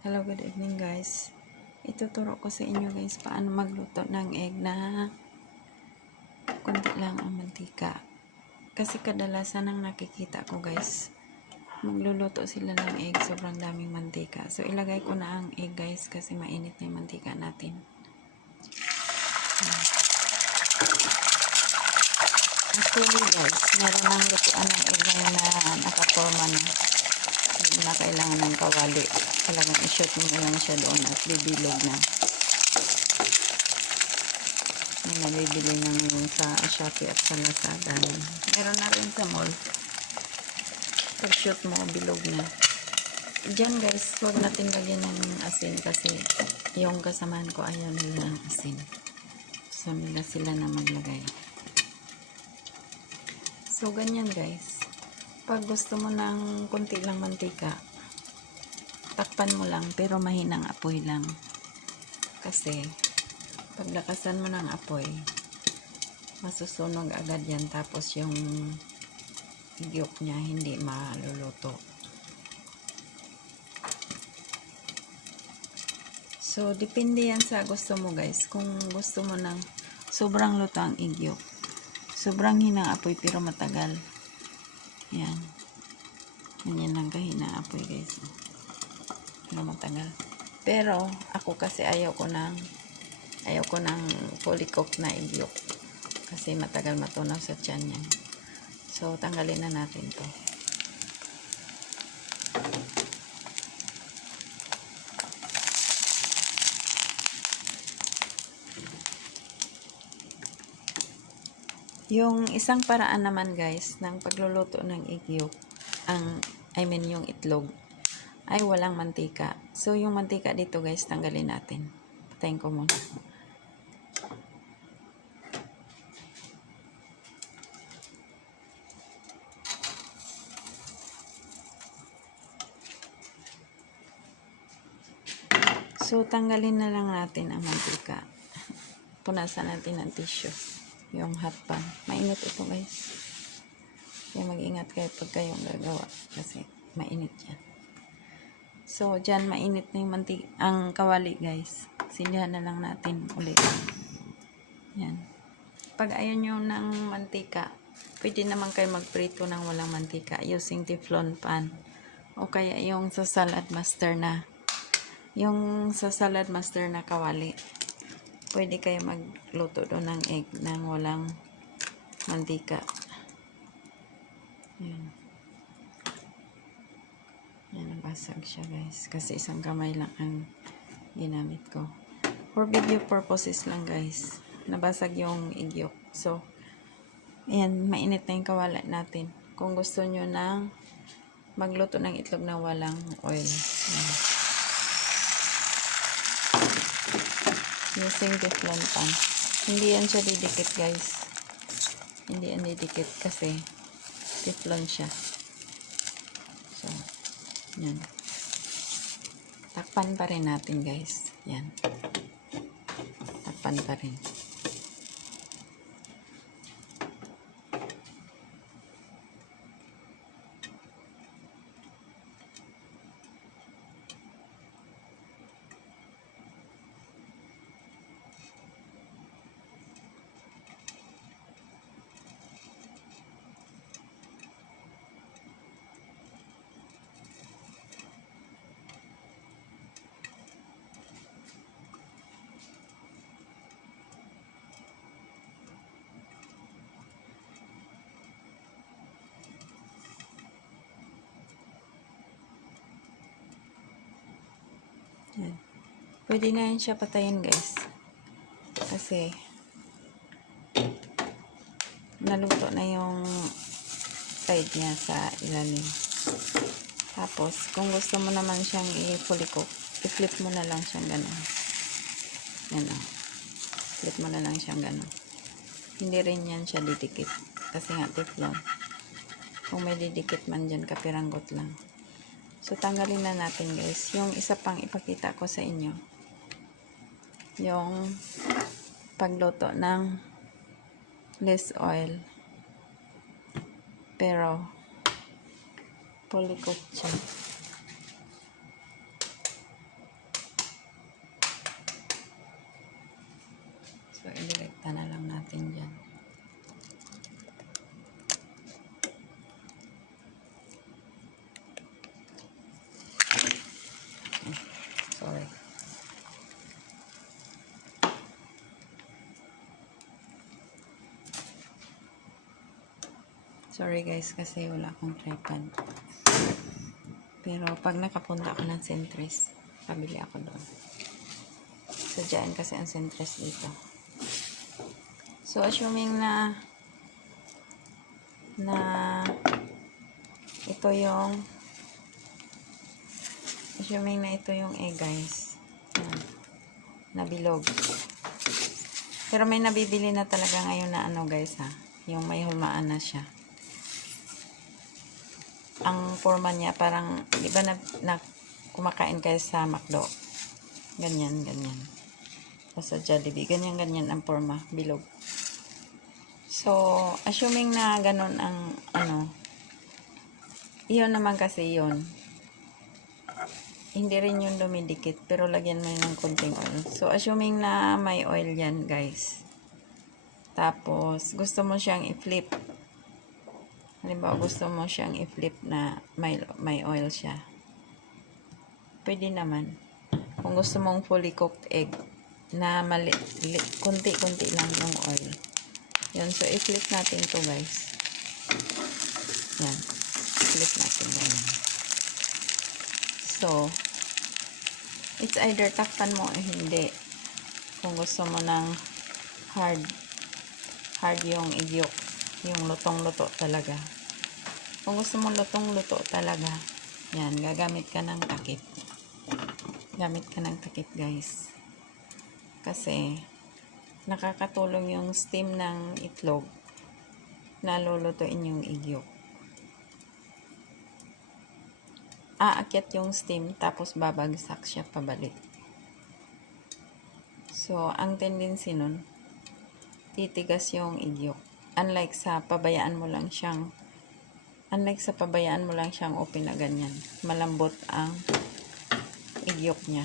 Hello, good evening guys. Ituturo ko sa inyo guys paano magluto ng egg na kunti lang ang mantika. Kasi kadalasan ang nakikita ko guys, magluluto sila ng egg, sobrang daming mantika. So ilagay ko na ang egg guys kasi mainit na yung mantika natin. Actually guys, meron ng lutuan ng egg ngayon na nakaporma na. Hindi mo na kailangan ng kawali. Talagang i-shoot mo na lang siya doon at bibilog na. May nabibili ng sa Shopee at sa Lazada. Meron na rin sa mall. Pag shoot mo, bilog na. Diyan guys, huwag natin lagyan ng asin kasi yung kasamahan ko ayaw nila ng asin. So nila sila na maglagay. So ganyan guys. Pag gusto mo ng konti lang mantika, takpan mo lang pero mahinang apoy lang. Kasi paglakasan mo ng apoy, masusunog agad yan, tapos yung yolk niya hindi maluluto. So depende yan sa gusto mo guys. Kung gusto mo ng sobrang luto ang yolk, sobrang hinang apoy pero matagal, yan, ganyan lang kahina apoy guys, pero matagal. Pero ako kasi ayaw ko ng fully cooked na egg yolk kasi matagal matunaw sa tiyan yan. So tanggalin na natin to. Yung isang paraan naman guys ng pagluluto ng egg yolk, yung itlog ay walang mantika. So yung mantika dito guys, tanggalin natin. Patayin ko muna. So tanggalin na lang natin ang mantika. Punasan natin ng tissue yung hot pan. Mainit ito guys, kaya mag-ingat kayo pag kayong gagawa kasi mainit yan. So dyan mainit na yung ang kawali guys, sindihan na lang natin ulit. Yan. Pag ayaw nyo ng mantika, pwede naman kayo magprito ng walang mantika using teflon pan, o kaya yung sa salad master na kawali. Pwede kayo magluto doon ng egg nang walang mantika. Yan. Yan, nabasag siya guys kasi isang kamay lang ang ginamit ko. For video purposes lang guys, nabasag yung egg yolk. So ayan, mainit na yung kawali natin. Kung gusto nyo na magluto ng itlog na walang oil, ayan, using teflon pan. Hindi yan siya didikit guys, hindi yan didikit kasi teflon siya. So yan, takpan pa rin natin guys. Yan, takpan pa rin. Yan. Pwede na yan siya patayin guys kasi naluto na yung side niya sa ilalim. Tapos kung gusto mo naman siyang i-fully cook, i-flip mo na lang siyang gano'n. Yan o, flip mo na lang siyang gano'n. Hindi rin yan siya didikit kasi nga teflon. Kung may didikit man dyan, kapiranggot lang. So tanggalin na natin guys. Yung isa pang ipakita ko sa inyo, yung pagluto ng less oil pero fully cooked siya. Sorry guys kasi wala akong tripod. Pero pag nakapunta ako ng Centris, pabili ako doon. Sadyaan kasi ang Centris dito. So assuming na ito yung egg guys. Yan. Nabilog. Pero may nabibili na talaga ngayon na ano guys ha. Yung may hulmaan na siya. Ang forma niya parang, di ba na kumakain kayo sa McDo? Ganyan, ganyan. O sa Jollibee, ganyan ang forma, bilog. So, assuming na ganun ang ano, iyon naman kasi yun. Hindi rin yung dumidikit, pero lagyan mo ng konting oil. So, assuming na may oil yan guys. Tapos, gusto mo siyang i-flip. Halimbawa, gusto mo siyang i-flip na may oil siya. Pwede naman. Kung gusto mong fully cooked egg, na konti-konti lang yung oil. Yan. So, i-flip natin to guys. Yan. I-flip natin ganyan. So, it's either takpan mo o hindi. Kung gusto mo ng hard yung igyok. Yung lutong-luto talaga. Kung gusto mo lutong-luto talaga, yan, gagamit ka ng takip. Gamit ka ng takip, guys. Kasi, nakakatulong yung steam ng itlog na lulutuin yung igyok. Aakyat yung steam, tapos babagsak siya pabalik. So, ang tendency nun, titigas yung igyok. Unlike sa pabayaan mo lang siyang open na ganyan. Malambot ang igyok niya.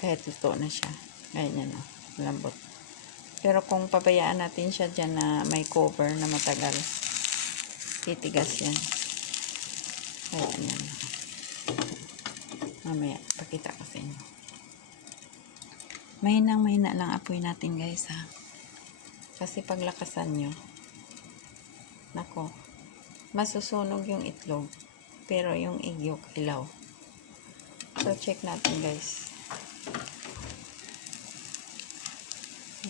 Kahit luto na siya. Ganyan o. Malambot. Pero kung pabayaan natin siya dyan na may cover na matagal, titigas yan. Kaya yan. Mamaya, pakita ko sa inyo. Mahina lang apoy natin guys ha. Kasi paglakasan nyo, nako, masusunog yung itlog. Pero yung igyok, hilaw. So, check natin guys.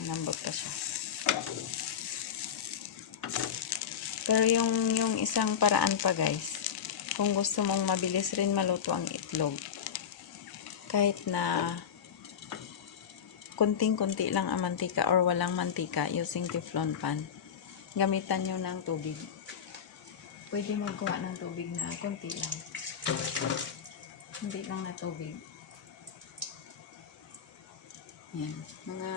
Nambot pa siya. Pero yung isang paraan pa guys, kung gusto mong mabilis rin maluto ang itlog, kahit na kunting-kunti lang ang mantika or walang mantika using teflon pan, gamitan nyo ng tubig. Pwede magawa ng tubig na kunti lang. Hindi lang na tubig. Yan. Mga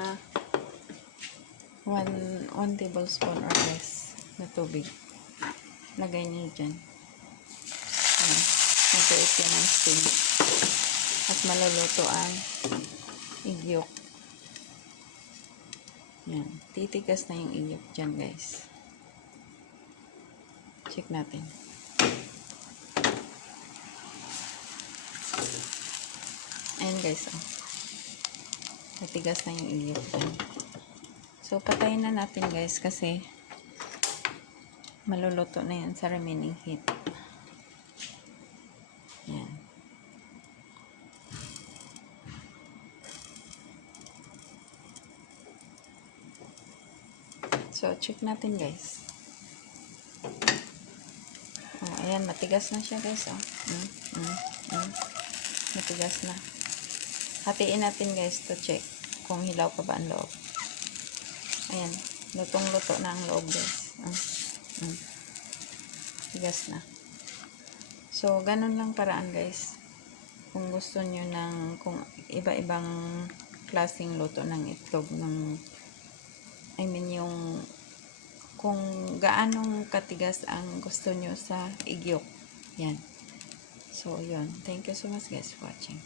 1 tablespoon or less na tubig. Lagay nyo dyan. Yan. Nag-create yun ng steam. At maluluto ang igyok. Yan. Titigas na yung igyok dyan guys. Check natin. Ayan guys. Oh. Natigas na yung igyok dyan. So, patayin na natin guys kasi maluluto na yan sa remaining heat. Yan. So, check natin guys. Oh, ayan, matigas na siya guys. Oh. Matigas na. Hatiin natin guys to check kung hilaw pa ba ang loob. Ayan, lutong-luto na ang loob guys. Tigas na. So, ganun lang paraan guys. Kung gusto nyo ng kung iba-ibang klaseng luto ng itlog ng yung kung gaanong katigas ang gusto nyo sa igyok. Yan. So, yun. Thank you so much guys for watching.